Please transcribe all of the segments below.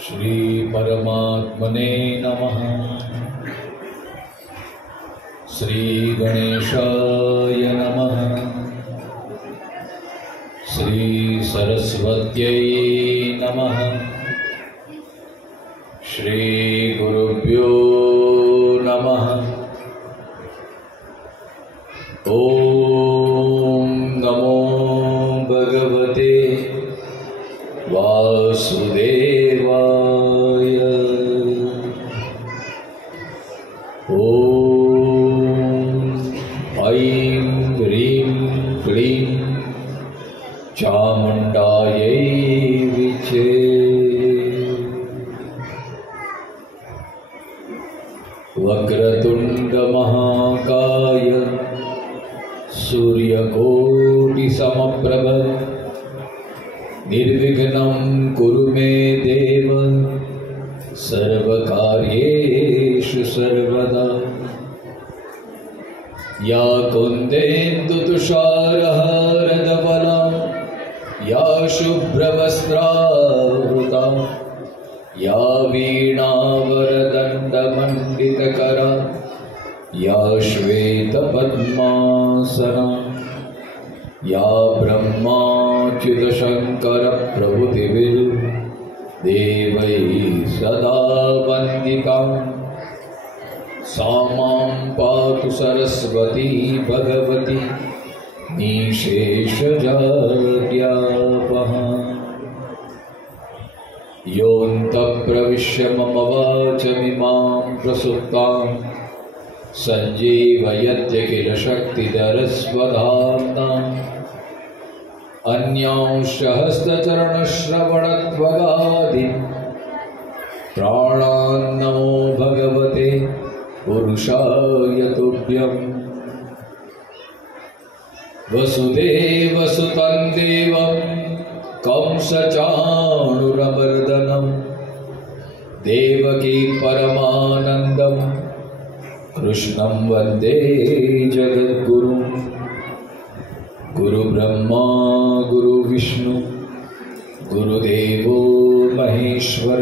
श्री परमात्मने नमः। श्री गणेशाय नमः। श्री सरस्वत्यै नमः। श्री गुरुभ्यो नमः। ओम नमो भगवते वासुदेवाय। ओम ऐं ह्रीं क्लीं चामुण्डायै विचे। वक्रतुण्ड महाकाय सूर्यकोटि समप्रभ निर्विघ्नं कुरु मे देव सर्वकार्येषु सर्वदा। या कुन्देन्दु तुषारहारधवला या शुभ्रवस्त्रावृता या वीणावरदण्डमण्डितकरा या श्वेतपद्मासना या ब्रह्माच्युतशङ्करप्रभृतिभिः देवैः सदा वन्दिता। सा मां पातु सरस्वती भगवती निशेषजाड्यापहा। योऽन्तः प्रविश्य मम वाचमिमां प्रसुप्तां सञ्जीवयत्य किल शक्तिधरस्वधाम्ना। अन्यांशहस्तचरणश्रवणत्वगादीन् प्राणान्नमो भगवते पुरुषाय तुभ्यम्। वसुदेवसुतं देवं कंसचाणूरमर्दनं देवकी परमानन्दं कृष्णं वन्दे जगद्गुरुं। गुरुब्रह्मा गुरुविष्णु गुरुदेवो महेश्वर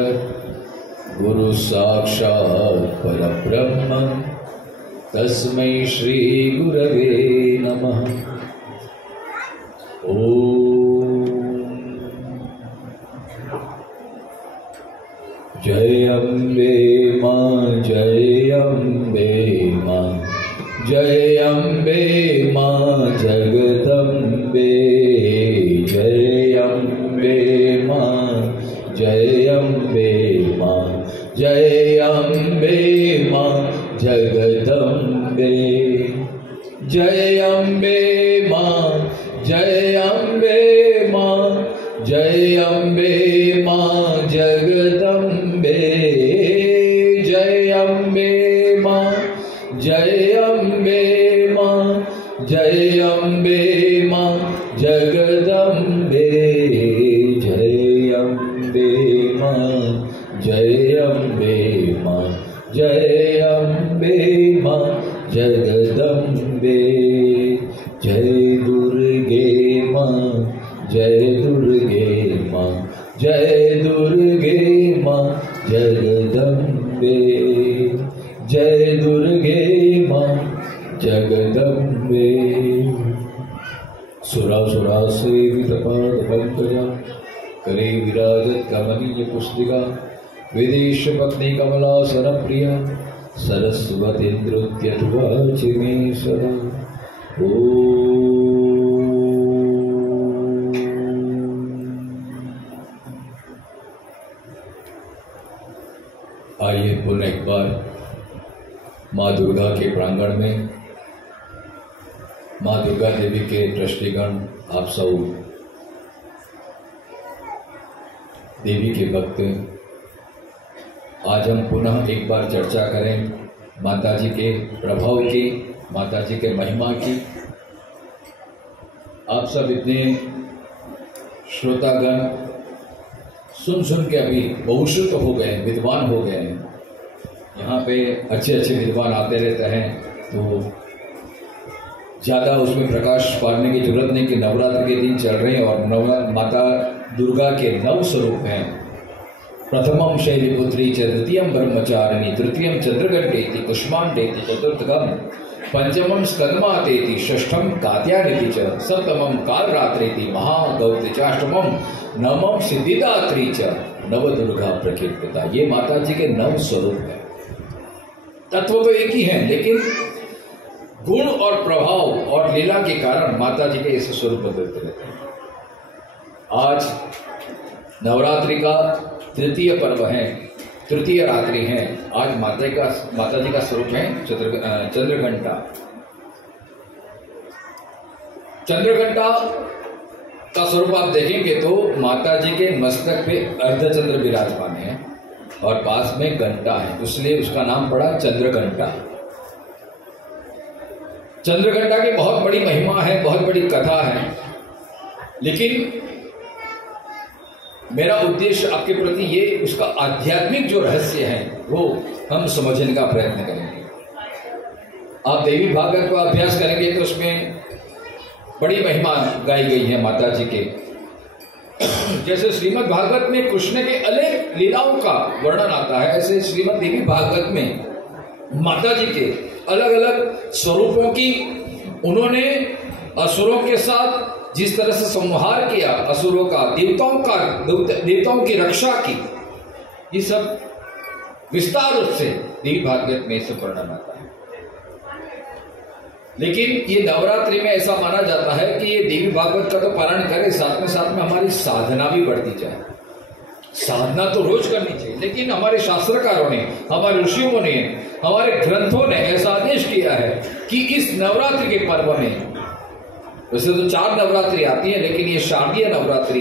गुरुसाक्षात् परब्रह्म तस्मै श्री गुरवे नमः। ओम जय अम्बे मां जय अम्बे मां जय अम्बे मां जगदम्बे। जय अम्बे मां जय अम्बे मां जय अम्बे मां जगदम्बे। जय अम्बे मां जय अम्बे मां जय अम्बे मां जगदम्बे। जय अम्बे मां जय अम्बे मां जय अम्बे मां जगदम्बे। जय अम्बे मां जय अम्बे मां जय अम्बे मां जगदम्बे। जय दुर्गे मां जय दुर्गे मां जय दुर्गे मां जगदम्बे। जय दुर्गे मां जगदम्बे। सुरासुरा सेवित पाद पंकजा करे विराजत कमनीय पुस्तिका। विदेश पत्नी कमलासन प्रिया सरस्वती नृत्य वाचि मे सदा। आइए पुनः एक बार माँ दुर्गा के प्रांगण में माँ दुर्गा देवी के ट्रस्टीगण आप सब देवी के भक्त आज हम पुनः एक बार चर्चा करें माताजी के प्रभाव की, माताजी के महिमा की। आप सब इतने श्रोतागण सुन के अभी बहुश्रुत हो गए, विद्वान हो गए हैं। यहाँ पे अच्छे अच्छे विद्वान आते रहते हैं, तो ज़्यादा उसमें प्रकाश पाड़ने की जरूरत नहीं कि नवरात्र के दिन चल रहे हैं और माता दुर्गा के 9 स्वरूप हैं। प्रथमम शैलपुत्री च, द्वितीयम ब्रह्मचारिणी, तृतीयम चंद्रघंटेति, कुष्मांडेति, चतुर्थकम पंचमम स्कंदमातेति, षष्ठम कात्यायनीति च, सप्तमम कालरात्रेति, महागौरी च, अष्टमम नवमम सिद्धिदात्री च, नवदुर्गा प्रकीर्तिता। ये माता जी के 9 स्वरूप हैं। तत्व तो एक ही हैं, लेकिन गुण और प्रभाव और लीला के कारण माता जी के ऐसे स्वरूप बदलते रहते हैं। आज नवरात्रि का तृतीय पर्व है, तृतीय रात्रि है। आज माता जी का स्वरूप है चंद्रघंटा। चंद्रघंटा का स्वरूप आप देखेंगे तो माता जी के मस्तक पे अर्धचंद्र विराजमान है और पास में घंटा है, इसलिए उसका नाम पड़ा चंद्रघंटा। चंद्रघंटा की बहुत बड़ी महिमा है, बहुत बड़ी कथा है, लेकिन मेरा उद्देश्य आपके प्रति ये उसका आध्यात्मिक जो रहस्य है वो हम समझने का प्रयत्न करेंगे। आप देवी भागवत का अभ्यास करेंगे तो उसमें बड़ी महिमा गाई गई है माता जी के। जैसे श्रीमद् भागवत में कृष्ण के अनेक लीलाओं का वर्णन आता है, ऐसे श्रीमद् देवी भागवत में माता जी के अलग अलग स्वरूपों की उन्होंने असुरों के साथ जिस तरह से संहार किया, असुरों का, देवताओं की रक्षा की, ये सब विस्तार रूप से देवी भागवत में सब वर्णन आता है। लेकिन ये नवरात्रि में ऐसा माना जाता है कि ये देवी भागवत का तो पारायण करें, साथ में हमारी साधना भी बढ़ती जाए। साधना तो रोज करनी चाहिए, लेकिन हमारे शास्त्रकारों ने, हमारे ऋषियों ने, हमारे ग्रंथों ने ऐसा आदेश किया है कि इस नवरात्रि के पर्व में, वैसे तो 4 नवरात्रि आती है, लेकिन ये शारदीय नवरात्रि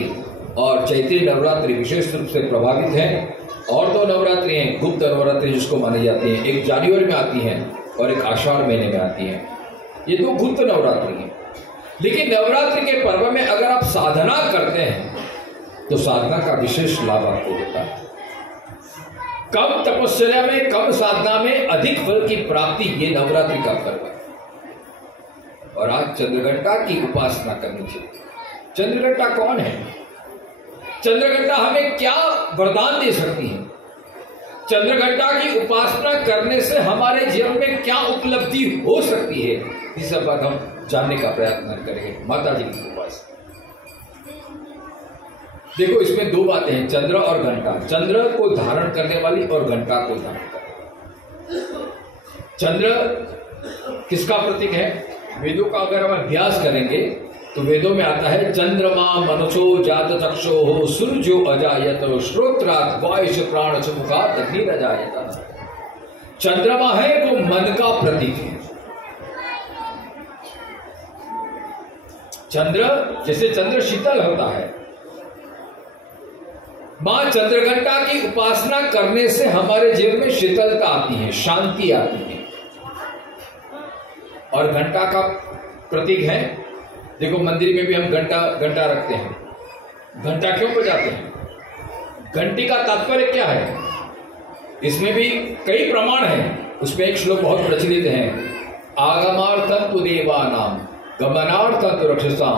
और चैत्री नवरात्रि विशेष रूप से प्रभावित है। और 2 नवरात्रि हैं, गुप्त नवरात्रि जिसको मानी जाती है, एक जनवरी में आती है और एक आषाढ़ महीने में आती है। ये 2 गुप्त नवरात्रि हैं। लेकिन नवरात्रि के पर्व में अगर आप साधना करते हैं तो साधना का विशेष लाभ आपको होता है। कम तपस्या में, कम साधना में अधिक फल की प्राप्ति, ये नवरात्रि का पर्व है। और आज चंद्रघंटा की उपासना करनी चाहिए। चंद्रघंटा कौन है? चंद्रघंटा हमें क्या वरदान दे सकती है? चंद्रघंटा की उपासना करने से हमारे जीवन में क्या उपलब्धि हो सकती है, ये सब बात हम जानने का प्रयत्न करेंगे। माता जी की उपासना, देखो इसमें 2 बातें हैं, चंद्र और घंटा। चंद्र को धारण करने वाली और घंटा को धारण करने वाली। चंद्र किसका प्रतीक है? वेदों का अगर हम अभ्यास करेंगे तो वेदों में आता है, चंद्रमा मनुषो जात चक्षो हो, सूर्यो अजायत, श्रोत्रात वायुष प्राण मुखात अग्नि अजायत। चंद्रमा है वो मन का प्रतीक है। चंद्र, जैसे चंद्र शीतल होता है, मां चंद्रघंटा की उपासना करने से हमारे जीवन में शीतलता आती है, शांति आती है। और घंटा का प्रतीक है, देखो मंदिर में भी हम घंटा रखते हैं। घंटा क्यों बजाते हैं? घंटी का तात्पर्य क्या है? इसमें भी कई प्रमाण हैं। उसमें एक श्लोक बहुत प्रचलित है, आगमार्थं तु देवानां गमनार्थं तु रक्षसां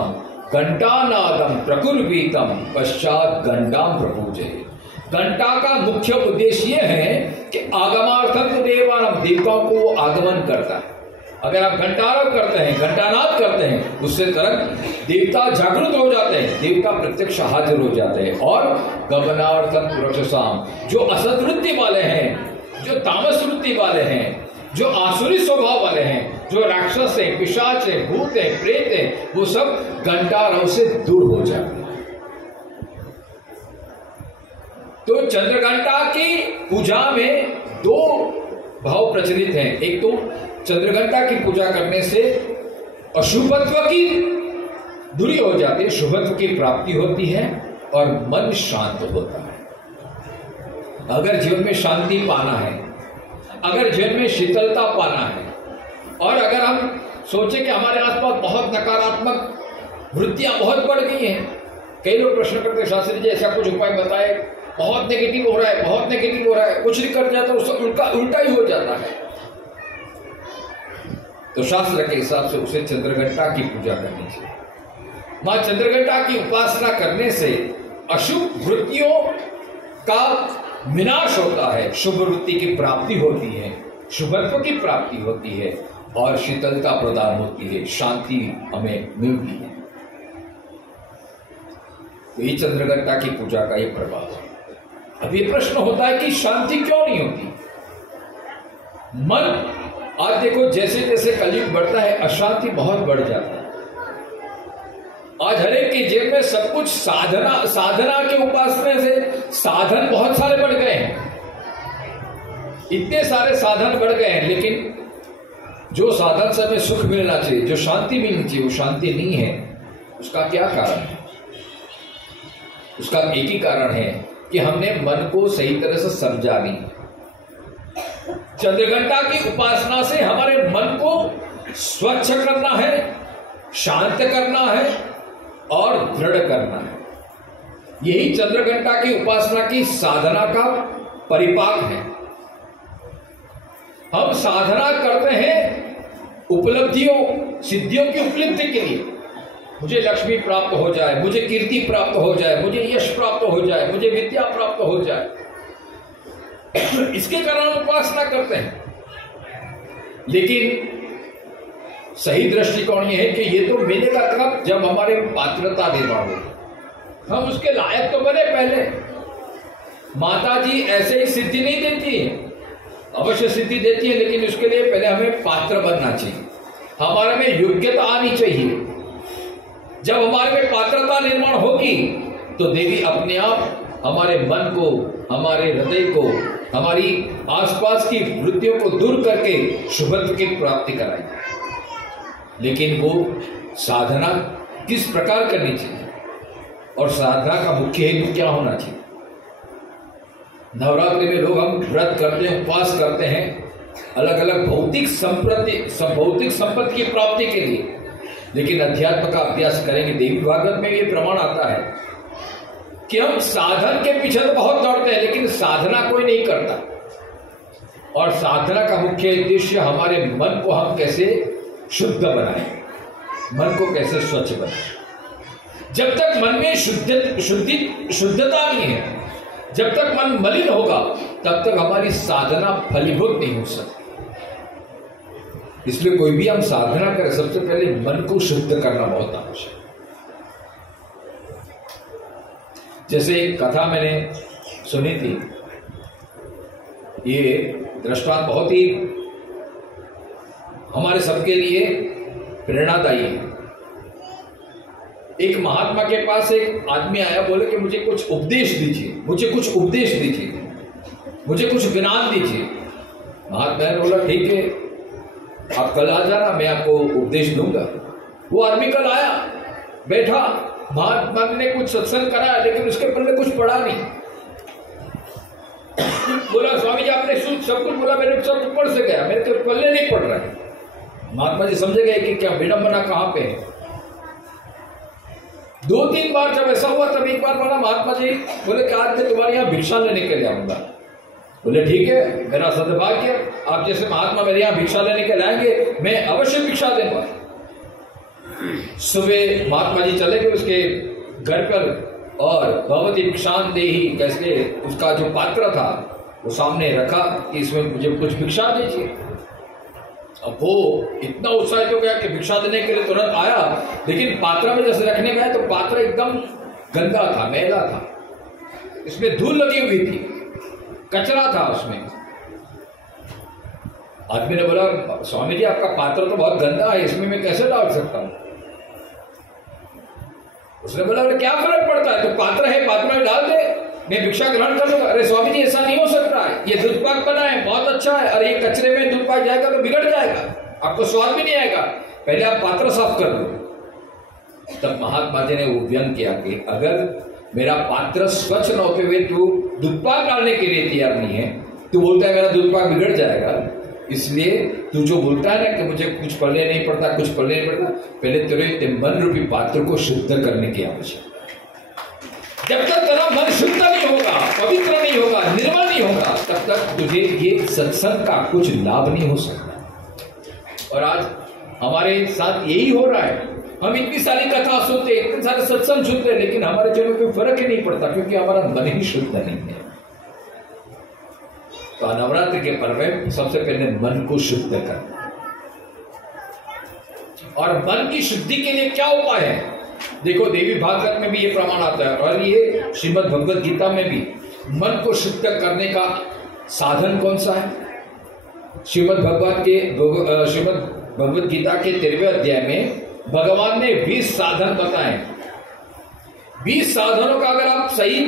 घंटानादं प्रकुर्वीतम पश्चात घंटाम प्रपूजे। घंटा का मुख्य उद्देश्य यह है कि आगमार्थं तु देवानां, देवताओं को वो आगमन करता है। अगर आप घंटारोप करते हैं, घंटानाद करते हैं, उससे तुरंत देवता जागृत हो जाते हैं, देवता प्रत्यक्ष हाजिर हो जाते हैं। और गमनार्थं तु रक्षसां, जो असत वृत्ति वाले हैं, जो तामस वृत्ति वाले हैं, जो आसुरी स्वभाव वाले हैं, जो राक्षस है, पिशाच है, भूत है, प्रेत है, वो सब घंटारों से दूर हो जाते हैं। तो चंद्रघंटा की पूजा में 2 भाव प्रचलित हैं। एक तो चंद्रघंटा की पूजा करने से अशुभत्व की दूरी हो जाती है, शुभत्व की प्राप्ति होती है और मन शांत होता है। अगर जीवन में शांति पाना है, अगर जीवन में शीतलता पाना है, और अगर हम सोचे कि हमारे आसपास बहुत नकारात्मक वृत्तियां बहुत बढ़ गई हैं, कई लोग प्रश्न करते हैं, शास्त्री जी ऐसा कुछ उपाय बताए, बहुत नेगेटिव हो रहा है, बहुत नेगेटिव हो रहा है, कुछ नहीं कर जाता, उसका उल्टा ही हो जाता है। तो शास्त्र के हिसाब से उसे चंद्रघंटा की पूजा करनी चाहिए। मां चंद्रघंटा की उपासना करने से अशुभ वृत्तियों का विनाश होता है, शुभ वृत्ति की प्राप्ति होती है, शुभत्व की प्राप्ति होती है और शीतलता प्रदान होती है, शांति हमें मिलती है। तो ये चंद्रघंटा की पूजा का ये प्रभाव है। अब ये प्रश्न होता है कि शांति क्यों नहीं होती? मन, आज देखो जैसे जैसे कलयुग बढ़ता है अशांति बहुत बढ़ जाता है। आज हर एक की जेब में सब कुछ साधना के उपासना से साधन बहुत सारे बढ़ गए हैं, इतने सारे साधन बढ़ गए हैं, लेकिन जो साधन से हमें सुख मिलना चाहिए, जो शांति मिलनी चाहिए, वो शांति नहीं है। उसका क्या कारण है? उसका एक ही कारण है कि हमने मन को सही तरह से समझा नहीं। चंद्रघंटा की उपासना से हमारे मन को स्वच्छ करना है, शांत करना है और दृढ़ करना है। यही चंद्रघंटा की उपासना की साधना का परिपाक है। हम साधना करते हैं उपलब्धियों, सिद्धियों की उपलब्धि के लिए। मुझे लक्ष्मी प्राप्त हो जाए, मुझे कीर्ति प्राप्त हो जाए, मुझे यश प्राप्त हो जाए, मुझे विद्या प्राप्त हो जाए, इसके कारण उपासना करते हैं। लेकिन सही दृष्टिकोण यह है कि ये तो मिलेगा कब? जब हमारे पात्रता निर्माण होगी, हम उसके लायक तो बने। पहले माता जी ऐसे ही सिद्धि नहीं देती है, अवश्य सिद्धि देती है, लेकिन उसके लिए पहले हमें पात्र बनना चाहिए, हमारे में योग्यता आनी चाहिए। जब हमारे में पात्रता निर्माण होगी तो देवी अपने आप हमारे मन को, हमारे हृदय को, हमारी आसपास की वृत्तियों को दूर करके शुभत्व की प्राप्ति कराएगी। लेकिन वो साधना किस प्रकार करनी चाहिए और साधना का मुख्य हेतु क्या होना चाहिए? नवरात्रि में लोग हम व्रत करते हैं, उपवास करते हैं अलग अलग भौतिक संपत्ति की प्राप्ति के लिए, लेकिन अध्यात्म का अभ्यास करेंगे। देवी भागवत में ये प्रमाण आता है कि हम साधन के पीछे तो बहुत दौड़ते हैं, लेकिन साधना कोई नहीं करता। और साधना का मुख्य उद्देश्य हमारे मन को हम कैसे शुद्ध बनाएं, मन को कैसे स्वच्छ बनाएं। जब तक मन में शुद्धता नहीं है, जब तक मन मलिन होगा, तब तक हमारी साधना फलीभूत नहीं हो सकती। इसलिए कोई भी हम साधना करें, सबसे पहले मन को शुद्ध करना बहुत आवश्यक है। जैसे एक कथा मैंने सुनी थी, ये दृष्टांत बहुत ही हमारे सबके लिए प्रेरणादायी है। एक महात्मा के पास एक आदमी आया, बोले कि मुझे कुछ उपदेश दीजिए, मुझे कुछ उपदेश दीजिए, मुझे कुछ ज्ञान दीजिए। महात्मा ने बोला ठीक है, आप कल आ जाना, मैं आपको उपदेश दूंगा। वो आदमी कल आया, बैठा, महात्मा ने कुछ सत्संग कराया, लेकिन उसके पल्ले कुछ पढ़ा नहीं। बोला स्वामी जी आपने सब कुछ बोला, मेरे सब ऊपर से गया, मेरे तो पल्ले नहीं पड़ रहा है। महात्मा जी समझे गए कि क्या विडंबना कहां पे है। 2-3 बार जब ऐसा हुआ, तब एक बार बोला महात्मा जी, बोले कि आज मैं तुम्हारे यहाँ भिक्षा लेने के लिए आऊंगा। बोले ठीक है, मेरा सद्भाग्य, आप जैसे महात्मा मेरे यहाँ भिक्षा लेने के लाएंगे, मैं अवश्य भिक्षा दूंगा। सुबह महात्मा जी चले गए उसके घर पर, और भगवती भिक्षान देही कैसे उसका जो पात्र था वो सामने रखा कि इसमें मुझे कुछ भिक्षा दीजिए। अब वो इतना उत्साहित हो गया कि भिक्षा देने के लिए तुरंत आया, लेकिन पात्र में जैसे रखने गए तो पात्र एकदम गंदा था, मैला था, इसमें धूल लगी हुई थी, कचरा था उसमें। आदमी ने बोला स्वामी जी आपका पात्र तो बहुत गंदा है, इसमें मैं कैसे डाल सकता हूं? उसने बोला क्या फर्क पड़ता है, तो पात्र है, पात्र में डाल दे, मैं भिक्षा ग्रहण कर लूंगा। अरे स्वामी जी ऐसा नहीं हो सकता है, ये दूध पाक बना है, बहुत अच्छा है, और ये कचरे में दूध पाक जाएगा तो बिगड़ जाएगा, आपको स्वाद भी नहीं आएगा, पहले आप पात्र साफ कर लो। तब महात्मा जी ने वो व्यंग किया कि अगर मेरा पात्र स्वच्छ न होते हुए तू दूध पाक डालने के लिए तैयार नहीं है, तू बोलता है मेरा दूध पाक बिगड़ जाएगा, इसलिए तू जो बोलता है ना कि मुझे कुछ पढ़ने नहीं पड़ता, कुछ पढ़ने नहीं पड़ता, पहले तेरे मन रूपी पात्र को शुद्ध करने की आवश्यकता। जब तक तेरा मन शुद्ध नहीं होगा, पवित्र नहीं होगा, निर्मल नहीं होगा, तब तक तुझे ये सत्संग का कुछ लाभ नहीं हो सकता। और आज हमारे साथ यही हो रहा है। हम इतनी सारी कथा सुनते, इतने सारे सत्संग सुनते हैं, लेकिन हमारे जीवन में कोई फर्क ही नहीं पड़ता, क्योंकि हमारा मन ही शुद्ध नहीं है। तो नवरात्र के पर्व में सबसे पहले मन को शुद्ध करना, और मन की शुद्धि के लिए क्या उपाय है? देखो, देवी भागवत में भी ये प्रमाण आता है, और ये श्रीमद् भगवद गीता में भी मन को शुद्ध करने का साधन कौन सा है? श्रीमद् भगवद गीता के 13वें अध्याय में भगवान ने 20 साधन बताए। 20 साधनों का अगर आप सही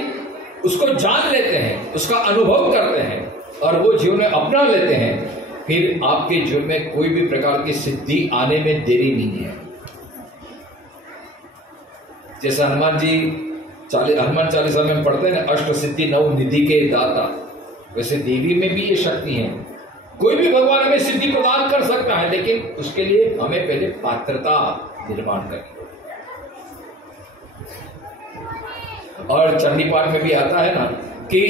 उसको जान लेते हैं, उसका अनुभव करते हैं और वो जीवन में अपना लेते हैं, फिर आपके जीवन में कोई भी प्रकार की सिद्धि आने में देरी नहीं है। जैसे हनुमान चालीसा में पढ़ते हैं, अष्ट सिद्धि नव निधि के दाता, वैसे देवी में भी ये शक्ति है। कोई भी भगवान हमें सिद्धि प्रदान कर सकता है, लेकिन उसके लिए हमें पहले पात्रता निर्माण करनी होगी। और चंडी पाठ में भी आता है ना कि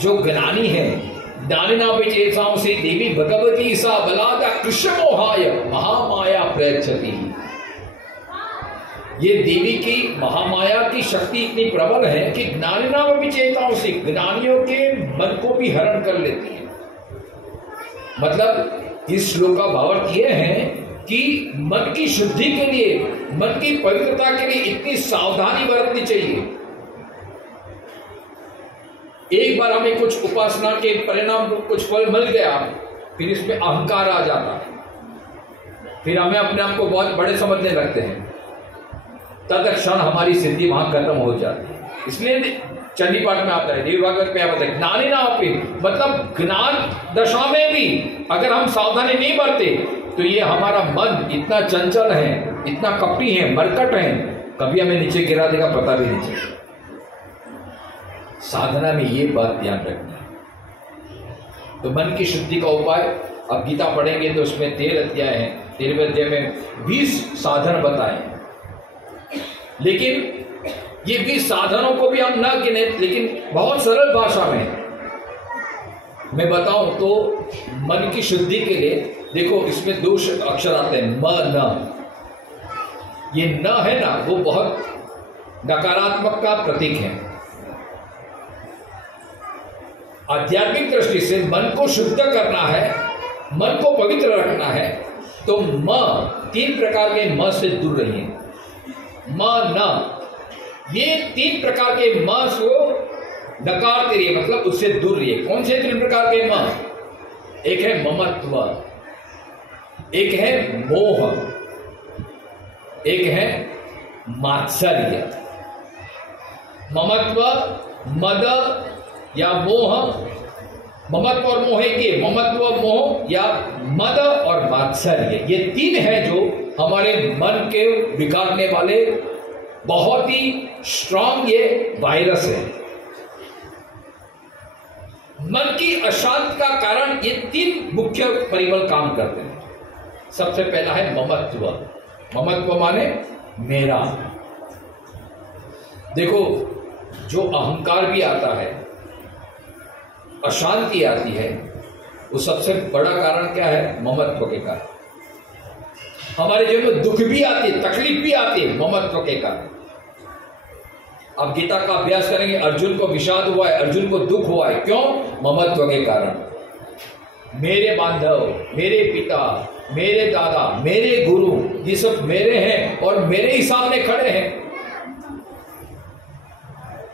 जो ज्ञानी है, ज्ञानिना विचेताओं से देवी भगवती सा बलादा कृष्ण मोहाय महामाया प्रयच्छति। ये देवी की महामाया की शक्ति इतनी प्रबल है कि ज्ञानिना विचेताओं से, ज्ञानियों के मन को भी हरण कर लेती है। मतलब इस श्लोक का भावार्थ यह है कि मन की शुद्धि के लिए, मन की पवित्रता के लिए इतनी सावधानी बरतनी चाहिए। एक बार हमें कुछ उपासना के परिणाम, कुछ फल मिल गया, फिर इसमें अहंकार आ जाता है, फिर हमें अपने आप को बहुत बड़े समझने लगते हैं, तत्क्षण हमारी सिद्धि वहां खत्म हो जाती है। इसलिए चंडी पाठ में आता है, देवी भागवत में आता है, ज्ञानी ना अपी, मतलब ज्ञान दशा में भी अगर हम सावधानी नहीं बरते तो ये हमारा मन इतना चंचल है, इतना कपटी है, मरकट है, कभी हमें नीचे गिरा देगा पता भी नहीं चलेगा। साधना में ये बात ध्यान रखना है। तो मन की शुद्धि का उपाय, अब गीता पढ़ेंगे तो उसमें 13 अध्याय है, 13वें अध्याय में 20 साधन बताए। लेकिन ये 20 साधनों को भी हम न गिने, लेकिन बहुत सरल भाषा में मैं बताऊं तो मन की शुद्धि के लिए देखो, इसमें 2 अक्षर आते हैं, म न। ये न है ना, वो बहुत नकारात्मक का प्रतीक है। आध्यात्मिक दृष्टि से मन को शुद्ध करना है, मन को पवित्र रखना है, तो म 3 प्रकार के म से दूर रहिए। म न, ये 3 प्रकार के म को नकारते रहिए, मतलब उससे दूर रहिए। कौन से 3 प्रकार के म? एक है ममत्व, एक है मोह, एक है मात्सर्य। ममत्व, मद या मोह, ममत्व और मोह के, ममत्व, मोह या मद और मात्सर्य, ये 3 है जो हमारे मन के बिगाड़ने वाले बहुत ही स्ट्रांग ये वायरस है। मन की अशांति का कारण ये 3 मुख्य परिबल काम करते हैं। सबसे पहला है ममत्व। ममत्व माने मेरा। देखो, जो अहंकार भी आता है, अशांति आती है, वो सबसे बड़ा कारण क्या है? ममत्व के कारण। हमारे जीवन में दुख भी आती है, तकलीफ भी आती है, ममत्व के कारण। अब गीता का अभ्यास करेंगे, अर्जुन को विषाद हुआ है, अर्जुन को दुख हुआ है, क्यों? ममत्व के कारण। मेरे बांधव, मेरे पिता, मेरे दादा, मेरे गुरु, ये सब मेरे हैं और मेरे ही सामने खड़े हैं।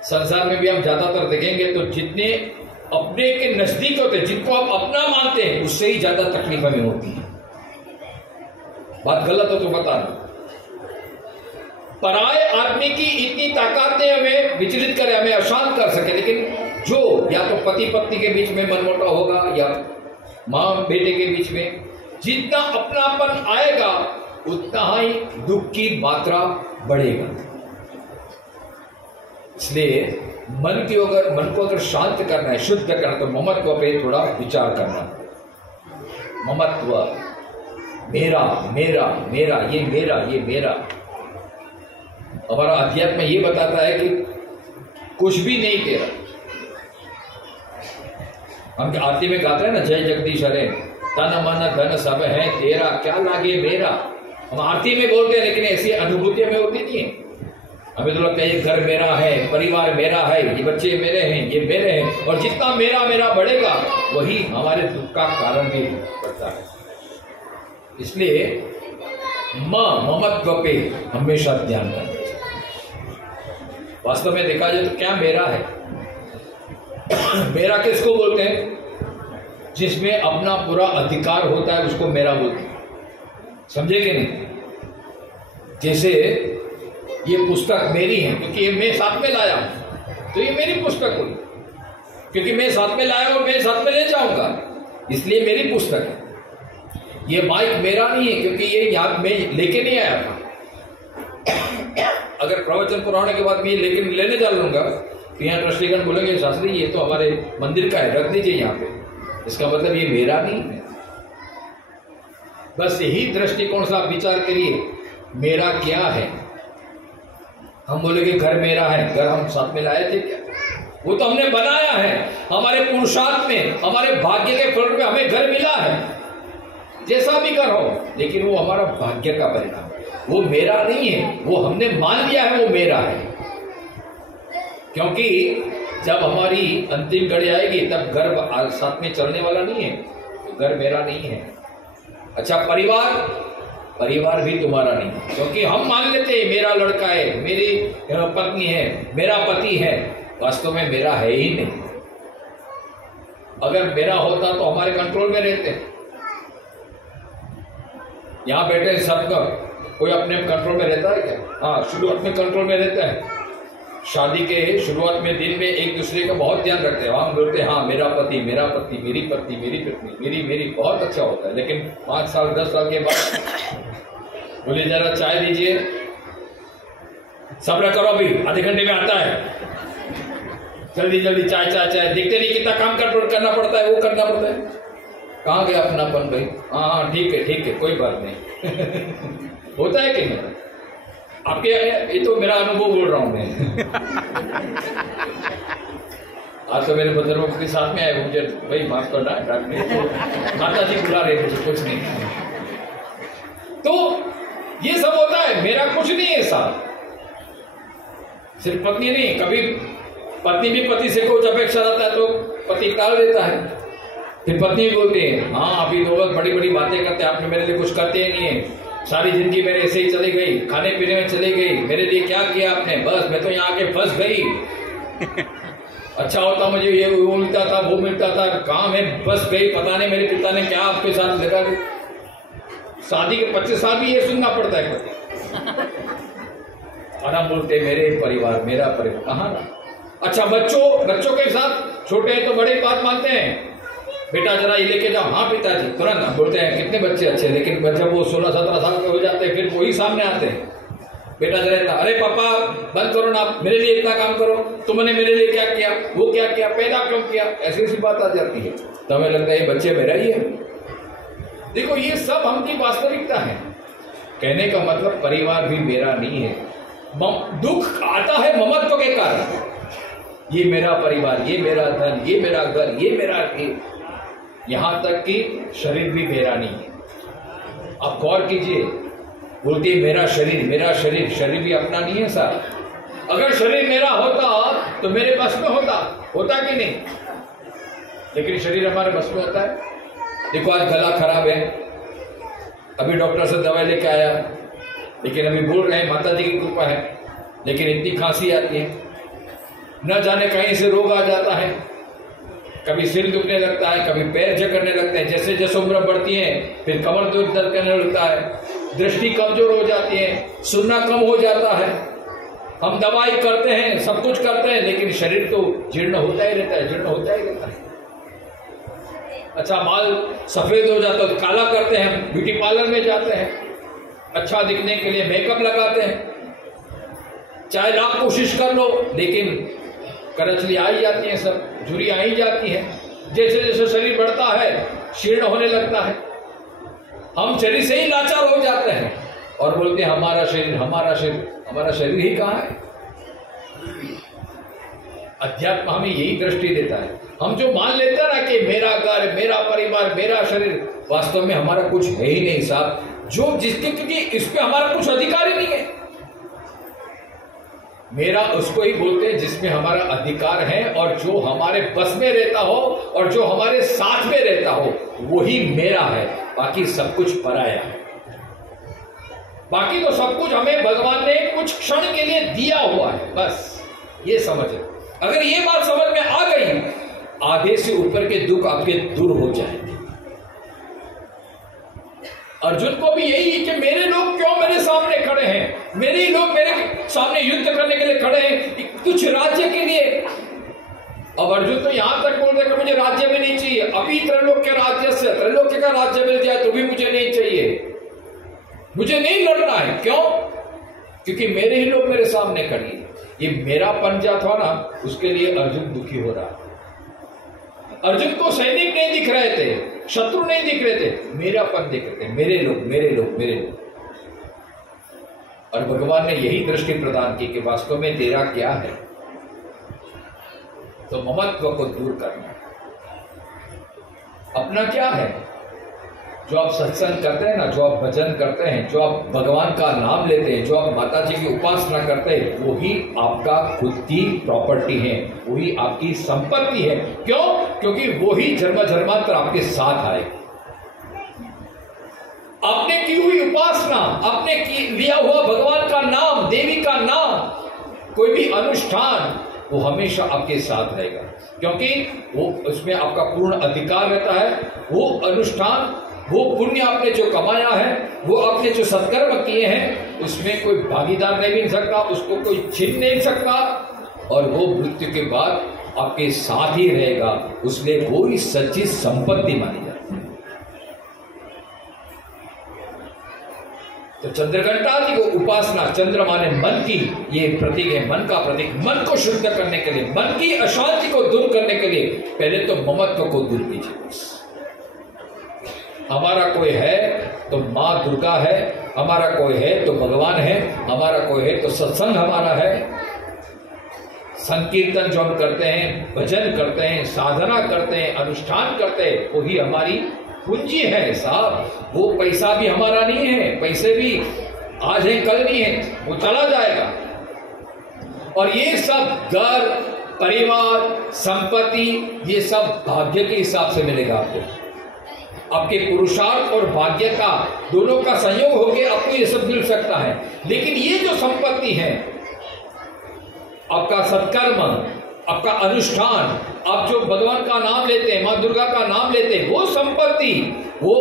संसार में भी हम ज्यादातर देखेंगे तो जितने अपने के नजदीक होते हैं, जिनको आप अपना मानते हैं, उससे ही ज्यादा तकलीफ हमें होती है। बात गलत हो तो बताना। पराये आदमी की इतनी ताकत ने हमें विचलित करे, हमें अशांत कर सके, लेकिन जो या तो पति पत्नी के बीच में मनमुटाव होगा या मां बेटे के बीच में, जितना अपनापन आएगा उतना ही दुख की मात्रा बढ़ेगा। इसलिए मन को अगर शांत करना है, शुद्ध करना है, तो ममत्व पे थोड़ा विचार करना। ममत्व, मेरा मेरा मेरा, ये मेरा, ये मेरा। हमारा अध्यात्म ये बताता है कि कुछ भी नहीं तेरा। हम आरती में गाते हैं ना, जय जगदीश हरे, तन मन धन सब है तेरा, क्या लागे मेरा। हम आरती में बोलते हैं, लेकिन ऐसी अनुभूति में होती नहीं है। हमें तो लगता है ये घर मेरा है, परिवार मेरा है, ये बच्चे मेरे हैं, ये मेरे हैं, और जितना मेरा मेरा बढ़ेगा वही हमारे दुख का कारण भी बढ़ता है। इसलिए ममत्व पे हमेशा ध्यान रखना चाहिए। वास्तव में देखा जाए तो क्या मेरा है? मेरा किसको बोलते हैं? जिसमें अपना पूरा अधिकार होता है उसको मेरा बोलते हैं। समझे कि नहीं? जैसे ये पुस्तक मेरी है क्योंकि ये मैं साथ में लाया हूं, तो ये मेरी पुस्तक हुई, क्योंकि मैं साथ में लाया और मैं साथ में ले जाऊंगा, इसलिए मेरी पुस्तक है। ये माइक मेरा नहीं है क्योंकि ये यहाँ मैं लेके नहीं आया था। अगर प्रवचन पुराने के बाद मैं ये लेने जा लूंगा तो यहाँ ट्रस्टीगण बोलेंगे शास्त्री ये तो हमारे मंदिर का है, रख दीजिए यहाँ पे। इसका मतलब ये मेरा नहीं है। बस यही दृष्टिकोण से आप विचार करिए, मेरा क्या है? हम बोलेंगे घर मेरा है, घर हम साथ में लाए थे क्या? वो तो हमने बनाया है, हमारे पुरुषार्थ में, हमारे भाग्य के फल में हमें घर मिला है। जैसा भी घर हो, लेकिन वो हमारा भाग्य का परिणाम है, वो मेरा नहीं है। वो हमने मान लिया है वो मेरा है, क्योंकि जब हमारी अंतिम घड़ी आएगी तब घर साथ में चलने वाला नहीं है, तो घर मेरा नहीं है। अच्छा, परिवार भी तुम्हारा नहीं है, क्योंकि हम मान लेते हैं मेरा लड़का है, मेरी पत्नी है, मेरा पति है। वास्तव में मेरा है ही नहीं। अगर मेरा होता तो हमारे कंट्रोल में रहते। यहां बैठे सबका कोई अपने कंट्रोल में रहता है क्या? हाँ, शुरुआत में कंट्रोल में रहता है। शादी के शुरुआत में दिन में एक दूसरे का बहुत ध्यान रखते हैं। हम बोलते हैं हाँ मेरा पति, मेरी पत्नी, मेरी पत्नी, मेरी बहुत अच्छा होता है। लेकिन 5 साल 10 साल के बाद बोले जरा चाय दीजिए, सब्र करो, अभी आधे घंटे में आता है, जल्दी जल्दी चाय चाय चाय। देखते नहीं कितना काम करना पड़ता है, वो करना पड़ता है। कहाँ गया अपनापन भाई? हाँ ठीक है कोई बात नहीं। होता है कि नहीं? आपके ये तो मेरा अनुभव बोल रहा हूं मैं। आज तो मेरे बुजुर्गों के साथ में आए, मुझे भाई माफ करना, तो माता जी बुला रहे मुझे, कुछ नहीं। तो ये सब होता है, मेरा कुछ नहीं है साथ। सिर्फ पत्नी नहीं, कभी पत्नी भी पति से कुछ अपेक्षा रहता है तो पति टाल देता है। फिर पत्नी बोलती है हाँ अभी तो बड़ी बड़ी बातें करते हैं, आपने मेरे लिए कुछ करते ही नहीं है, सारी जिंदगी मेरे ऐसे ही चली गई, खाने पीने में चली गई, मेरे लिए क्या किया आपने? बस मैं तो यहाँ आके फंस गई। अच्छा होता मुझे ये वो मिलता था, वो मिलता था, कहाँ मैं फंस गई, पता नहीं मेरे पिता ने क्या आपके साथ लगा। शादी के 25 साल भी ये सुनना पड़ता है पति। और हम बोलते मेरे परिवार, मेरा परिवार कहाँ रहा? अच्छा, बच्चों के साथ छोटे हैं तो बड़े बात मानते हैं, बेटा जरा ये लेके जाओ, हाँ पिताजी, तुरंत बोलते हैं कितने बच्चे अच्छे। लेकिन जब वो 16-17 साल के हो जाते हैं फिर वही सामने आते हैं, बेटा जरा, अरे पापा बंद करो ना, मेरे लिए इतना काम करो, तुमने मेरे लिए क्या किया, वो क्या किया, पैदा क्यों किया, ऐसी सी बात आ जाती है। तो हमें लगता है ये बच्चे मेरा ही है। देखो ये सब हमकी वास्तविकता है। कहने का मतलब परिवार भी मेरा नहीं है। दुख आता है ममत्व के कारण, ये मेरा परिवार, ये मेरा धन, ये मेरा घर, ये मेरा, यहां तक कि शरीर भी मेरा नहीं है। आप गौर कीजिए, बोलती है मेरा शरीर, शरीर भी अपना नहीं है साहब। अगर शरीर मेरा होता तो मेरे बस में होता कि नहीं? लेकिन शरीर हमारे बस में होता है। देखो आज गला खराब है, अभी डॉक्टर से दवाई लेके आया, लेकिन अभी बोल रहे हैं माता जी की कृपा है, लेकिन इतनी खांसी आती है, न जाने कहीं से रोग आ जाता है, कभी सिर दुखने लगता है, कभी पैर जकड़ने लगते हैं, जैसे जैसे उम्र बढ़ती है फिर कमर दर्द करने लगता है, दृष्टि कमजोर हो जाती है, सुनना कम हो जाता है। हम दवाई करते हैं, सब कुछ करते हैं, लेकिन शरीर तो जीर्ण होता ही रहता है। अच्छा, बाल सफेद हो जाता है तो काला करते हैं, ब्यूटी पार्लर में जाते हैं, अच्छा दिखने के लिए मेकअप लगाते हैं, चाहे लाख कोशिश कर लो, लेकिन करचली आ ही जाती है, सब झुर्री आ ही जाती है। जैसे जैसे शरीर बढ़ता है शीर्ण होने लगता है, हम शरीर से ही लाचार हो जाते हैं और बोलते हैं हमारा शरीर ही कहाँ है? अध्यात्म हमें यही दृष्टि देता है। हम जो मान लेते हैं ना कि मेरा घर, मेरा परिवार, मेरा शरीर, वास्तव में हमारा कुछ है ही नहीं साहब। जो जिसके, क्योंकि इस पे हमारा कुछ अधिकार ही नहीं है। मेरा उसको ही बोलते हैं जिसमें हमारा अधिकार है, और जो हमारे बस में रहता हो और जो हमारे साथ में रहता हो वही मेरा है, बाकी सब कुछ पराया है। बाकी तो सब कुछ हमें भगवान ने कुछ क्षण के लिए दिया हुआ है, बस ये समझे। अगर ये बात समझ में आ गई, आधे से ऊपर के दुख आपके दूर हो जाएंगे। अर्जुन को भी यही कि मेरे लोग क्यों मेरे सामने खड़े हैं, मेरे ही लोग मेरे सामने युद्ध करने के लिए खड़े हैं कुछ राज्य के लिए। अब अर्जुन तो यहां तक बोल रहे कि मुझे राज्य में नहीं चाहिए, अभी त्रैलोक्य राज्य से त्रैलोक्य का राज्य मिल जाए तो भी मुझे नहीं चाहिए, मुझे नहीं लड़ना है। क्यों? क्योंकि मेरे ही लोग मेरे सामने खड़े हैं। ये मेरा पंजा था ना, उसके लिए अर्जुन दुखी हो रहा। अर्जुन को सैनिक नहीं दिख रहे थे, शत्रु नहीं दिख रहे थे, मेरा पन दिख रहे थे, मेरे लोग मेरे लोग मेरे लोग। और भगवान ने यही दृष्टि प्रदान की कि वास्तव में तेरा क्या है, तो ममत्व को दूर करना। अपना क्या है? जो आप सत्संग करते हैं ना, जो आप भजन करते हैं, जो आप भगवान का नाम लेते हैं, जो आप माता जी की उपासना करते हैं, वो ही आपका खुद की प्रॉपर्टी है, वही आपकी संपत्ति है। क्यों? क्योंकि वो ही जन्म जन्मांतर आपके साथ आए। आपने की हुई उपासना, आपने लिया हुआ भगवान का नाम, देवी का नाम, कोई भी अनुष्ठान, वो हमेशा आपके साथ रहेगा, क्योंकि वो उसमें आपका पूर्ण अधिकार रहता है। वो अनुष्ठान, वो पुण्य आपने जो कमाया है, वो आपने जो सत्कर्म किए हैं, उसमें कोई भागीदार नहीं मिल सकता, उसको कोई छीन नहीं सकता, और वो मृत्यु के बाद आपके साथ ही रहेगा। उसमें कोई सच्ची संपत्ति मानी जाती है। तो चंद्रघंटा जी को उपासना, चंद्रमा ने मन की, ये प्रतीक है, मन का प्रतीक। मन को शुद्ध करने के लिए, मन की अशांति को दूर करने के लिए पहले तो ममत्व को दूर कीजिए। हमारा कोई है तो मां दुर्गा है, हमारा कोई है तो भगवान है, हमारा कोई है तो सत्संग हमारा है। संकीर्तन जो हम करते हैं, भजन करते हैं, साधना करते हैं, अनुष्ठान करते हैं, वही हमारी पूंजी है साहब। वो पैसा भी हमारा नहीं है, पैसे भी आज है कल नहीं है, वो चला जाएगा। और ये सब घर, परिवार, संपत्ति, ये सब भाग्य के हिसाब से मिलेगा आपको। आपके पुरुषार्थ और भाग्य का दोनों का संयोग हो गया, आपको ये सब मिल सकता है। लेकिन ये जो संपत्ति है, आपका सत्कर्म, आपका अनुष्ठान, आप जो भगवान का नाम लेते हैं, मां दुर्गा का नाम लेते हैं, वो संपत्ति वो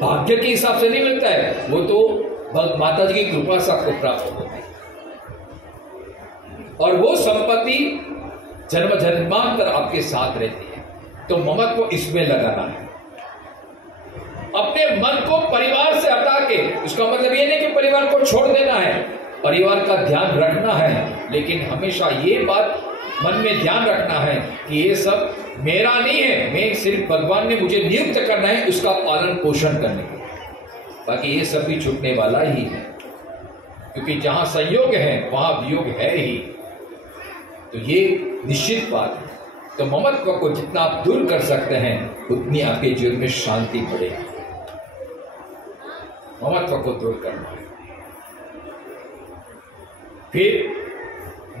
भाग्य के हिसाब से नहीं मिलता है, वो तो माता जी की कृपा से आपको प्राप्त होती है। और वो संपत्ति जन्म जन्मांतर आपके साथ रहती है। तो ममत्व इसमें लगाना है। अपने मन को परिवार से हटा के, उसका मतलब ये नहीं कि परिवार को छोड़ देना है, परिवार का ध्यान रखना है, लेकिन हमेशा ये बात मन में ध्यान रखना है कि ये सब मेरा नहीं है, मैं सिर्फ भगवान ने मुझे नियुक्त करना है उसका पालन पोषण करने के, बाकी ये सब भी छूटने वाला ही है। क्योंकि जहां संयोग है वहां वियोग है ही, तो ये निश्चित बात है। तो ममत्व को जितना आप दूर कर सकते हैं, उतनी आपके जीवन में शांति बढ़ेगी। ममत्व को दूर करना है। फिर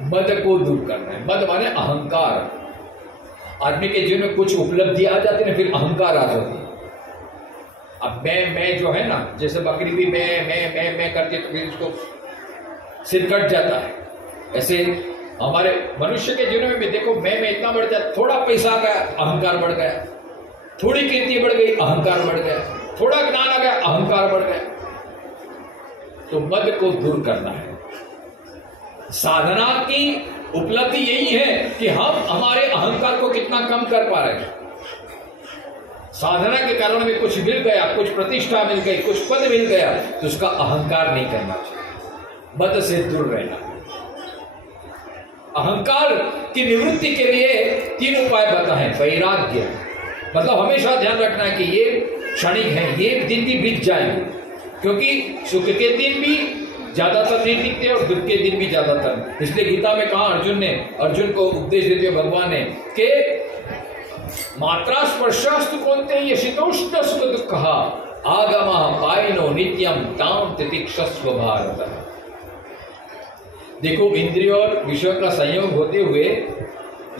मद को दूर करना है। मद माने अहंकार। आदमी के जीवन में कुछ उपलब्धि आ जाती है ना, फिर अहंकार आ जाती है। अब मैं जो है ना, जैसे बकरी भी मैं करती तो फिर उसको सिर कट जाता है। ऐसे हमारे मनुष्य के जीवन में भी देखो, मैं इतना बढ़ जाता, थोड़ा पैसा आ गया अहंकार बढ़ गया, थोड़ी कीर्ति बढ़ गई अहंकार बढ़ गया, थोड़ा ज्ञान आ गया अहंकार बढ़ गया। तो मद को दूर करना है। साधना की उपलब्धि यही है कि हम हमारे अहंकार को कितना कम कर पा रहे हैं। साधना के कारण में कुछ मिल गया, कुछ प्रतिष्ठा मिल गई, कुछ पद मिल गया, तो उसका अहंकार नहीं करना चाहिए, मद से दूर रहना। अहंकार की निवृत्ति के लिए 3 उपाय बताए। वैराग्य मतलब हमेशा ध्यान रखना है कि ये क्षणिक है, ये दिन भी बीत जाएंगे, क्योंकि सुख के दिन भी ज्यादातर नहीं टिकते और दुख के दिन भी ज्यादातर। इसलिए गीता में कहा अर्जुन को उपदेश देते हुए भगवान ने कि मात्रा स्पर्शास्तु कौन्तेय शीतोष्ण सुख दुख, आगमः पायनो नित्यम ताम तितिक्षस्व भारत। देखो, इंद्रिय और विषयों का संयोग होते हुए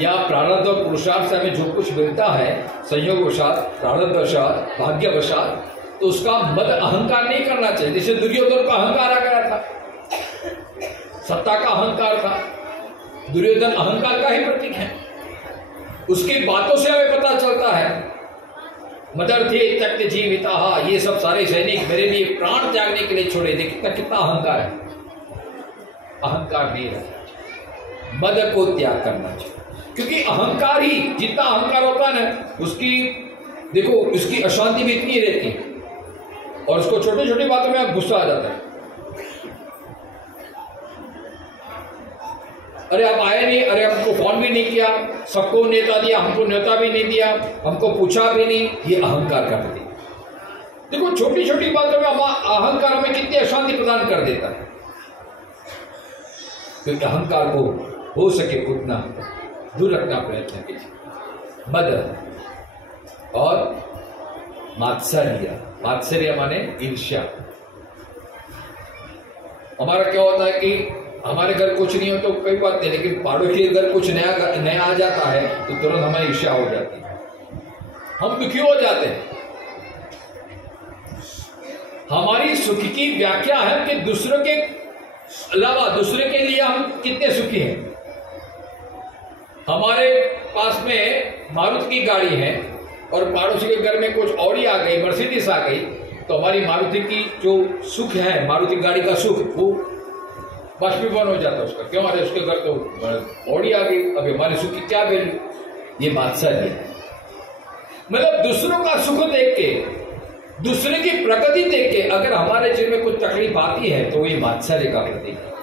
या प्रारब्ध और पुरुषार्थ से हमें जो कुछ मिलता है, संयोगवशात, प्रारब्धवशात, भाग्यवशात, तो उसका मद अहंकार नहीं करना चाहिए। जैसे दुर्योधन का अहंकार आ गया था, सत्ता का अहंकार था। दुर्योधन अहंकार का ही प्रतीक है। उसकी बातों से हमें पता चलता है, मदर्थे त्यक्त जीविता, ये सब सारे सैनिक मेरे लिए प्राण त्यागने के लिए छोड़े। देखिए कितना अहंकार है। अहंकार नहीं रखना, मद को त्याग करना चाहिए, क्योंकि अहंकार ही, जितना अहंकार होता है ना, उसकी देखो उसकी अशांति भी इतनी रहती है, और उसको छोटी छोटी बातों में गुस्सा आ जाता है। अरे आप आए नहीं, अरे हमको फोन भी नहीं किया, सबको न्योता दिया, हमको न्योता भी नहीं दिया, हमको पूछा भी नहीं। ये अहंकार का प्रतीक। देखो छोटी छोटी बातों में अहंकार हमें कितनी अशांति प्रदान कर देता है। क्योंकि अहंकार को हो सके उतना दूर रखना प्रयत्न कीजिए। मद और मात्सर्य, मात्सर्य माने ईर्ष्या। हमारा क्या होता है कि हमारे घर कुछ नहीं हो तो कोई बात नहीं, लेकिन पड़ोसी के घर कुछ नया आ जाता है तो तुरंत हमें ईर्ष्या हो जाती है, हम दुखी हो जाते हैं। हमारी सुख की व्याख्या है कि दूसरों के अलावा दूसरे के लिए हम कितने सुखी हैं। हमारे पास में मारुति की गाड़ी है और पड़ोसी के घर में कुछ ऑडी आ गई, मर्सिडीज आ गई, तो हमारी मारुति की जो सुख है, मारुति गाड़ी का सुख, वो बाष्पीभवन हो जाता है उसका। क्यों? अरे उसके घर तो ऑडी आ गई, अभी हमारे सुख की क्या वैल्यू। ये मात्सर्य है। मतलब दूसरों का सुख देख के, दूसरे की प्रगति देख के अगर हमारे जीवन में कुछ तकलीफ आती है तो ये मात्सर्य का प्रतीक है।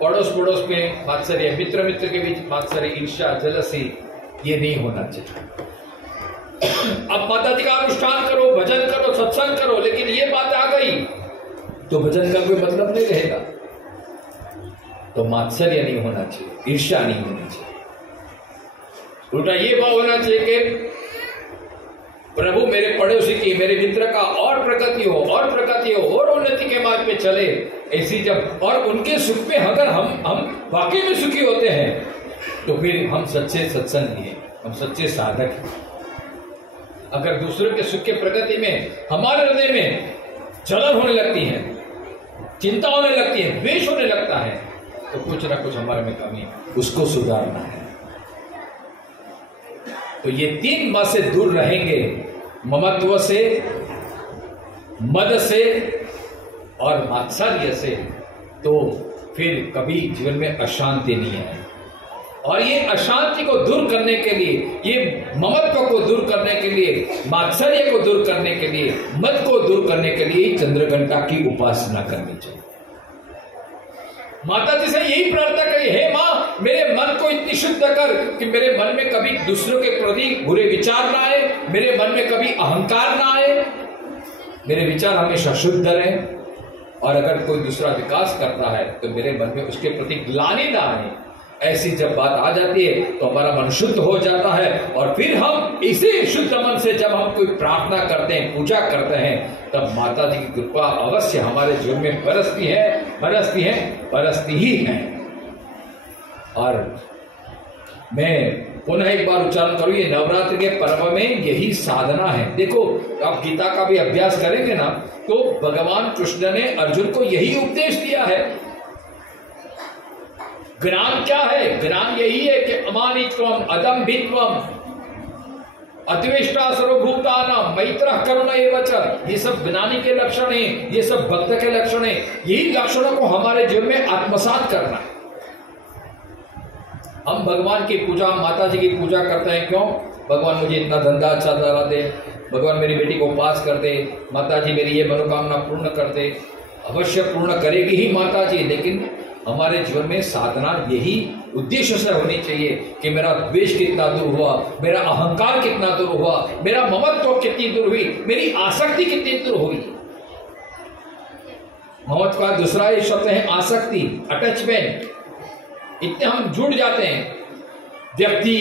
पड़ोस में मात्सर्य, मित्र के बीच मात्सर्य, ईर्ष्या, जलसी, ये नहीं होना चाहिए। अब माता जी का अनुष्ठान करो, भजन करो, सत्संग करो, लेकिन ये बात आ गई तो भजन का कोई मतलब नहीं रहेगा। तो मात्सर्य नहीं होना चाहिए, ईर्ष्या नहीं होनी चाहिए। उल्टा ये भाव होना चाहिए कि प्रभु मेरे पड़ोसी की, मेरे मित्र का और प्रगति हो, और प्रगति हो, और उन्नति के मार्ग पे चले। ऐसी जब और उनके सुख में अगर हम वाकई में सुखी होते हैं तो फिर हम सच्चे सत्संगी हैं, हम सच्चे साधक हैं। अगर दूसरों के सुख के प्रगति में हमारे हृदय में जलन होने लगती है, चिंता होने लगती है, द्वेष होने लगता है, तो कुछ ना कुछ हमारे में कमी है, उसको सुधारना है। तो ये तीन म से दूर रहेंगे, ममत्व से, मद से और मात्सर्य से, तो फिर कभी जीवन में अशांति नहीं है। और ये अशांति को दूर करने के लिए, ये ममत्व को दूर करने के लिए, मात्सर्य को दूर करने के लिए, मद को दूर करने के लिए चंद्रघंटा की उपासना करनी चाहिए। माता जी से यही प्रार्थना करिए, हे माँ मेरे मन को इतनी शुद्ध कर कि मेरे मन में कभी दूसरों के प्रति बुरे विचार ना आए, मेरे मन में कभी अहंकार ना आए, मेरे विचार हमेशा शुद्ध रहे, और अगर कोई दूसरा विकास करता है तो मेरे मन में उसके प्रति ग्लानि ना आए। ऐसी जब बात आ जाती है तो हमारा मन शुद्ध हो जाता है, और फिर हम इसी शुद्ध मन से जब हम कोई प्रार्थना करते हैं, पूजा करते हैं, तब माता जी की कृपा अवश्य हमारे जीवन में बरसती ही है। और मैं पुनः एक बार उच्चारण करूं, ये नवरात्रि के पर्व में यही साधना है। देखो आप गीता का भी अभ्यास करेंगे ना, तो भगवान कृष्ण ने अर्जुन को यही उपदेश दिया है। ज्ञान क्या है? ज्ञान यही है कि अमानित्वम, अदम्भित्वम, अद्वेष्टा सर्वभूतानां, मैत्रः करुण एव च, ये सब ज्ञानी के लक्षण हैं, ये सब भक्त के लक्षण हैं। यही लक्षणों को हमारे जीवन में आत्मसात करना है। हम भगवान की पूजा, माता जी की पूजा करते हैं, क्यों? भगवान मुझे इतना धंधा अच्छा दिला दे, भगवान मेरी बेटी को पास कर दे, माता जी मेरी ये मनोकामना पूर्ण कर दे। अवश्य पूर्ण करेगी ही माता जी, लेकिन हमारे जीवन में साधना यही उद्देश्य से होनी चाहिए कि मेरा द्वेष कितना दूर हुआ, मेरा अहंकार कितना दूर हुआ, मेरा ममत्व कितनी दूर हुई, मेरी आसक्ति कितनी दूर हुई। ममत्व का दूसरा ही शब्द है आसक्ति, अटैचमेंट। इतने हम जुड़ जाते हैं व्यक्ति,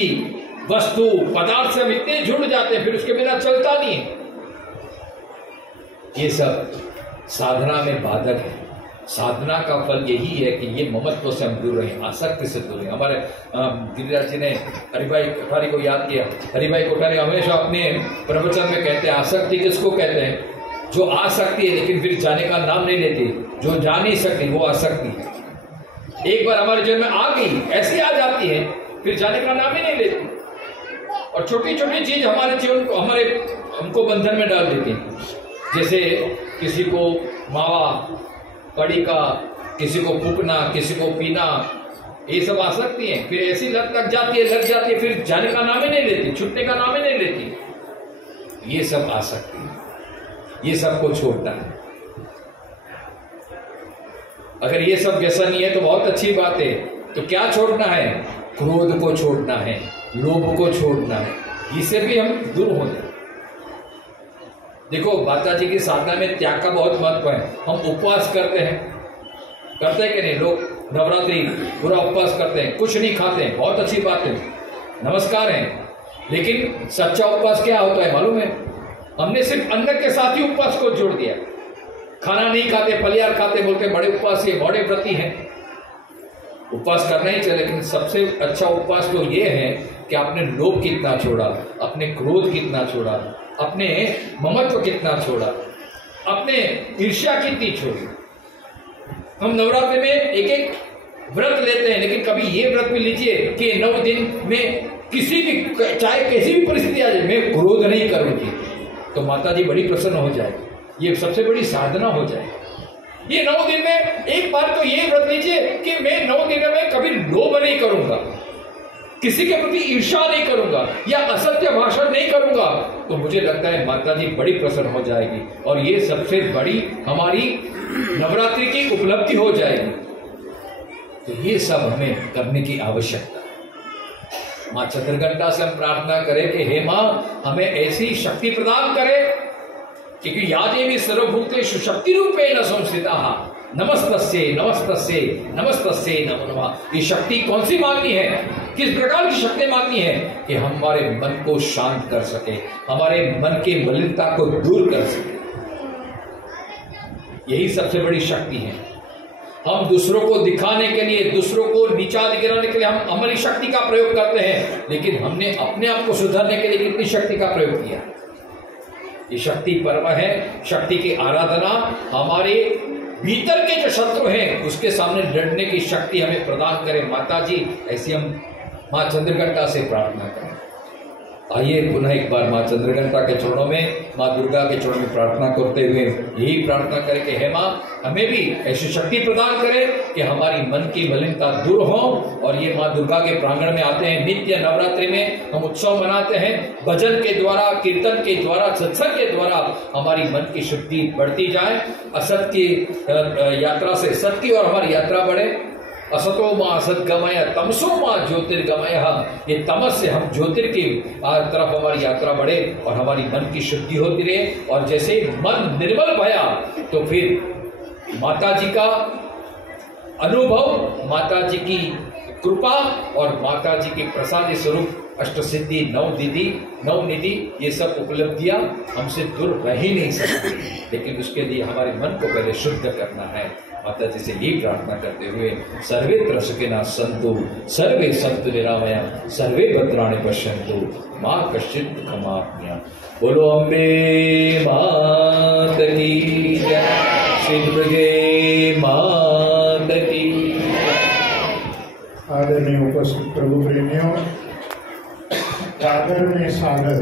वस्तु पदार्थ से हम इतने जुड़ जाते हैं, फिर उसके बिना चलता नहीं है। ये सब साधना में बाधक है। साधना का फल यही है कि ये ममत्व से हम दूर रहे, आसक्ति से दूर रहे। हमारे गिरिराज जी ने हरिभाई कोठारी को याद किया। हरिभाई कोठारी हमेशा अपने प्रवचन में कहते हैं, आसक्ति किसको कहते हैं? जो आ सकती है लेकिन फिर जाने का नाम नहीं लेती, जो जा नहीं सकती वो आसक्ति है। एक बार हमारे जीवन में आ गई, ऐसी आ जाती है, फिर जाने का नाम ही नहीं लेती। और छोटी छोटी चीज हमारे जीवन को हमको बंधन में डाल देती है। जैसे किसी को मावा, कड़ी का, किसी को फूकना, किसी को पीना, ये सब आसक्ति है। फिर ऐसी लत लग जाती है, फिर जाने का नाम ही नहीं लेती, छूटने का नाम ही नहीं लेती। ये सब आसक्ति है, ये सबको छोड़ना है। अगर ये सब व्यसन ही है तो बहुत अच्छी बात है। तो क्या छोड़ना है? क्रोध को छोड़ना है, लोभ को छोड़ना है, इससे भी हम दूर हो जाए। देखो माता जी की साधना में त्याग का बहुत महत्व है। हम उपवास करते हैं कि नहीं? लोग नवरात्रि पूरा उपवास करते हैं, कुछ नहीं खाते हैं, बहुत अच्छी बात है, नमस्कार है। लेकिन सच्चा उपवास क्या होता है मालूम है? हमने सिर्फ अन्न के साथ ही उपवास को जोड़ दिया। खाना नहीं खाते, फलियार खाते, बोलते बड़े उपवास है, बड़े व्रती हैं। उपवास करना ही चाहिए, लेकिन सबसे अच्छा उपवास तो ये है कि आपने लोभ कितना छोड़ा, अपने क्रोध कितना छोड़ा, अपने ममत्व कितना छोड़ा, अपने ईर्ष्या कितनी छोड़ी। हम नवरात्रि में एक एक व्रत लेते हैं, लेकिन कभी ये व्रत भी लीजिए कि 9 दिन में किसी भी, चाहे कैसी भी परिस्थिति आ जाए, मैं क्रोध नहीं करूंगी, तो माता जी बड़ी प्रसन्न हो जाएगी। ये सबसे बड़ी साधना हो जाएगी। ये 9 दिन में एक बार तो ये व्रत लीजिए कि मैं 9 दिन में कभी लोभ नहीं करूंगा, किसी के प्रति ईर्ष्या नहीं करूंगा, या असत्य भाषण नहीं करूंगा, तो मुझे लगता है माता जी बड़ी प्रसन्न हो जाएगी और ये सबसे बड़ी हमारी नवरात्रि की उपलब्धि हो जाएगी। तो ये सब हमें करने की आवश्यकता है। माँ चंद्रघंटा से हम प्रार्थना करें कि हे माँ, हमें ऐसी शक्ति प्रदान करे, क्योंकि या देवी सर्वभूतेषु शक्ति रूपेण संस्थिता, नमस्तस्यै नमस्तस्यै नमस्तस्यै नमो नमः। ये शक्ति कौन सी मांगनी है? किस प्रकार की शक्ति मांगनी है? कि हमारे मन को शांत कर सके, हमारे मन की मलिनता को दूर कर सके। यही सबसे बड़ी शक्ति है। हम दूसरों को दिखाने के लिए, दूसरों को नीचा गिराने के लिए हम हमारी शक्ति का प्रयोग करते हैं, लेकिन हमने अपने आप को सुधारने के लिए कितनी शक्ति का प्रयोग किया? ये शक्ति पर्व है, शक्ति की आराधना। हमारे भीतर के जो शत्रु हैं उसके सामने लड़ने की शक्ति हमें प्रदान करें माता जी, ऐसी हम माँ चंद्रघंटा से प्रार्थना करें। आइए पुनः एक बार माँ चंद्रघंटा के चरणों में, माँ दुर्गा के चरणों में प्रार्थना करते हुए यही प्रार्थना करें कि हे माँ, हमें भी ऐसी शक्ति प्रदान करें कि हमारी मन की मलिनता दूर हो। और ये माँ दुर्गा के प्रांगण में आते हैं, नित्य नवरात्रि में हम उत्सव मनाते हैं, भजन के द्वारा, कीर्तन के द्वारा, सत्संग के द्वारा हमारी मन की शुद्धि बढ़ती जाए। असत की यात्रा से सत की और हमारी यात्रा बढ़े। असतो मां असद्गमय तमसो मां ज्योतिर्गमय। ये तमस से हम ज्योतिर की तरफ हमारी यात्रा बढ़े और हमारी मन की शुद्धि होती रहे। और जैसे मन निर्मल भया तो फिर माता जी का अनुभव, माता जी की कृपा और माता जी के प्रसाद स्वरूप अष्टसिद्धि, नवनिधि, ये सब उपलब्धियां हमसे दूर रह ही नहीं सकती। लेकिन उसके लिए हमारे मन को पहले शुद्ध करना है। माता जी से यही प्रार्थना करते हुए सर्वे त्रसिकिनः सन्तु सर्वे सन्तु निरामया सर्वे भद्राणि पश्यन्तु मां कश्चित् दुःखमाप्नुयात्। बोलो अम्बे मात की जय, सिद्धि मात की। आदरणीय उपस्थित प्रभु प्रेमियों, सागर में सागर